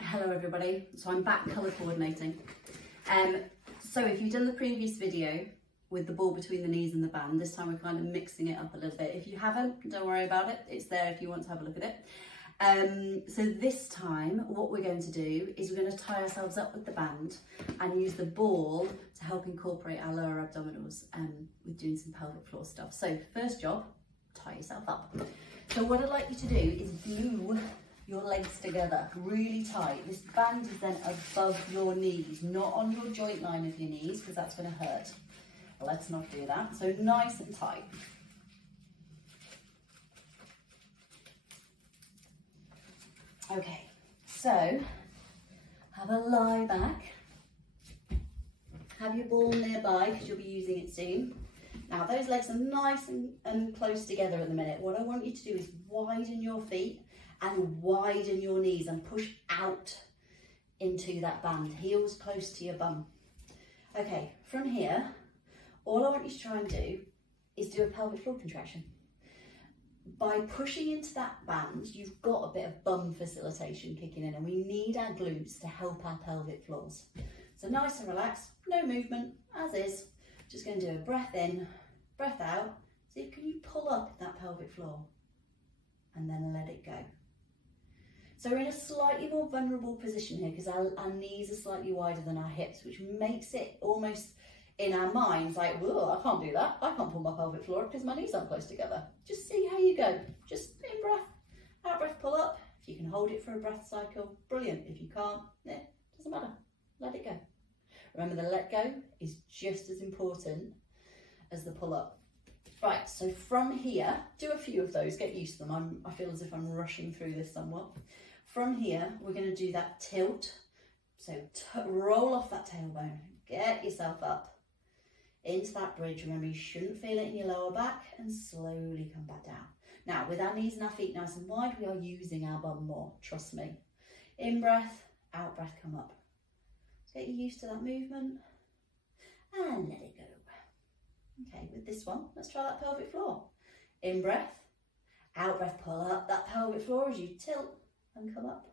Hello everybody, so I'm back colour coordinating. So if you've done the previous video with the ball between the knees and the band, this time we're kind of mixing it up a little bit. If you haven't, don't worry about it, it's there if you want to have a look at it. So this time what we're going to do is we're going to tie ourselves up with the band and use the ball to help incorporate our lower abdominals with doing some pelvic floor stuff. So first job, tie yourself up. So what I'd like you to do is glue your legs together really tight. This band is then above your knees, not on your joint line of your knees, because that's going to hurt. Let's not do that. So nice and tight. Okay, so have a lie back. Have your ball nearby because you'll be using it soon. Now those legs are nice and close together at the minute. What I want you to do is widen your feet and widen your knees and push out into that band, heels close to your bum. Okay, from here, all I want you to try and do is do a pelvic floor contraction. By pushing into that band, you've got a bit of bum facilitation kicking in, and we need our glutes to help our pelvic floors. So nice and relaxed, no movement, as is. Just going to do a breath in, breath out. See, can you pull up that pelvic floor and then let it go. So we're in a slightly more vulnerable position here because our knees are slightly wider than our hips, which makes it almost in our minds like, whoa, I can't do that. I can't pull my pelvic floor up because my knees aren't close together. Just see how you go. Just in breath, out breath, pull up. If you can hold it for a breath cycle, brilliant. If you can't, doesn't matter. Let it go. Remember, the let go is just as important as the pull up. Right, so from here, do a few of those, get used to them. I feel as if I'm rushing through this somewhat. From here, we're going to do that tilt. So roll off that tailbone, get yourself up into that bridge. Remember, you shouldn't feel it in your lower back, and slowly come back down. Now, with our knees and our feet nice and wide, we are using our bum more, trust me. In breath, out breath, come up. So get used to that movement and let it go. Okay, with this one, let's try that pelvic floor. In breath, out breath, pull up that pelvic floor as you tilt and come up.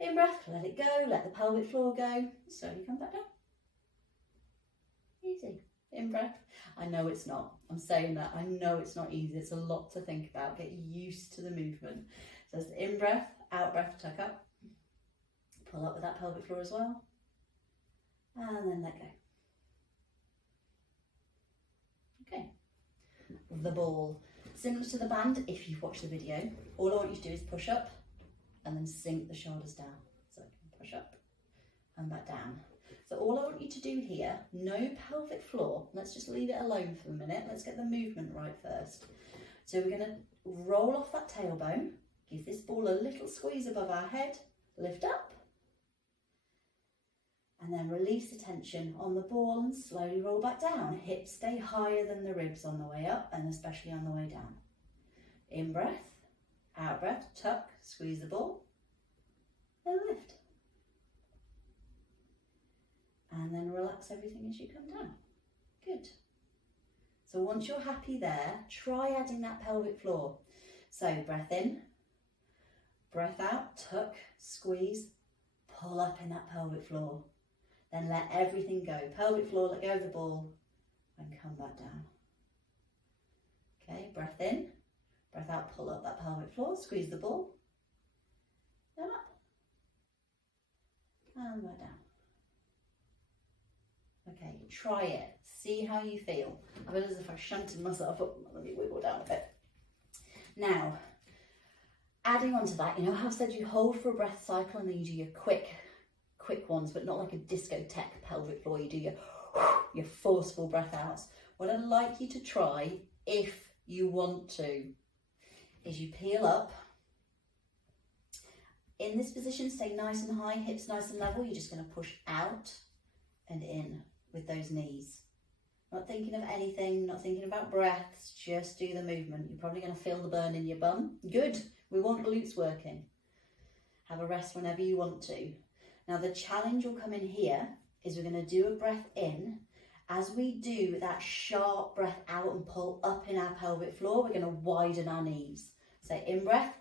In breath, let it go, let the pelvic floor go, slowly come back down. Easy. In breath. I know it's not. I'm saying that. I know it's not easy. It's a lot to think about. Get used to the movement. So it's in breath, out breath, tuck up. Pull up with that pelvic floor as well. And then let go. Okay. The ball. Similar to the band, if you've watched the video, all I want you to do is push up and then sink the shoulders down. So push up and back down. So all I want you to do here, no pelvic floor. Let's just leave it alone for a minute. Let's get the movement right first. So we're going to roll off that tailbone, give this ball a little squeeze above our head, lift up, and then release the tension on the ball and slowly roll back down. Hips stay higher than the ribs on the way up and especially on the way down. In breath, out breath, tuck, squeeze the ball, then lift. And then relax everything as you come down. Good. So once you're happy there, try adding that pelvic floor. So breath in, breath out, tuck, squeeze, pull up in that pelvic floor. Then let everything go. Pelvic floor, let go of the ball and come back down. Okay, breath in, breath out, pull up that pelvic floor, squeeze the ball, then up and back down. Okay, try it. See how you feel. I feel as if I've shunted myself up. Let me wiggle down a bit. Now, adding on to that, you know how I said you hold for a breath cycle and then you do your quick ones, but not like a discotheque pelvic floor. You do your forceful breath outs. What I'd like you to try, if you want to, is you peel up. In this position, stay nice and high, hips nice and level. You're just going to push out and in with those knees. Not thinking of anything, not thinking about breaths, just do the movement. You're probably going to feel the burn in your bum. Good, we want glutes working. Have a rest whenever you want to. Now the challenge will come in here is we're going to do a breath in. As we do that sharp breath out and pull up in our pelvic floor, we're going to widen our knees. So in breath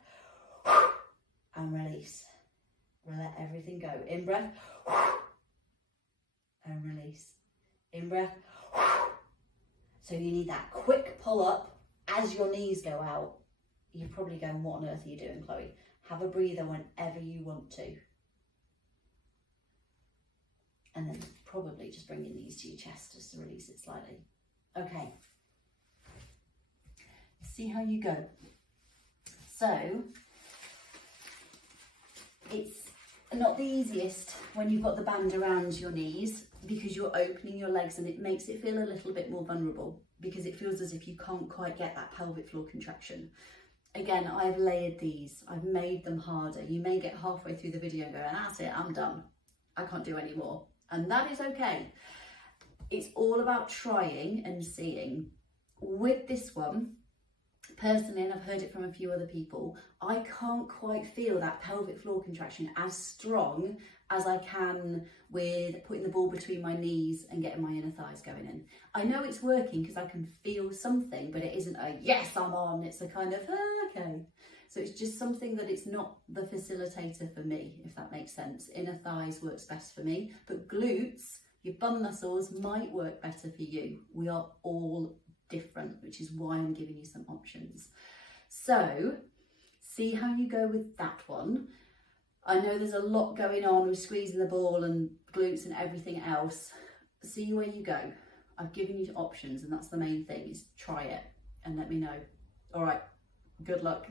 and release. let everything go. In breath, and release. In breath. So you need that quick pull up as your knees go out. You're probably going, what on earth are you doing, Chloe? Have a breather whenever you want to. And then probably just bring your knees to your chest just to release it slightly. Okay. See how you go. So, it's not the easiest when you've got the band around your knees because you're opening your legs and it makes it feel a little bit more vulnerable because it feels as if you can't quite get that pelvic floor contraction. Again, I've layered these, I've made them harder. You may get halfway through the video and go, that's it, I'm done. I can't do any more. And that is okay. It's all about trying and seeing. With this one, personally, and I've heard it from a few other people, I can't quite feel that pelvic floor contraction as strong as I can with putting the ball between my knees and getting my inner thighs going in. I know it's working because I can feel something, but it isn't a yes, I'm on. It's a kind of, okay. So it's just something that it's not the facilitator for me, if that makes sense. Inner thighs works best for me, but glutes, your bum muscles might work better for you. We are all different, which is why I'm giving you some options. So see how you go with that one. I know there's a lot going on with squeezing the ball and glutes and everything else. See where you go. I've given you options and that's the main thing, is try it and let me know. All right, good luck.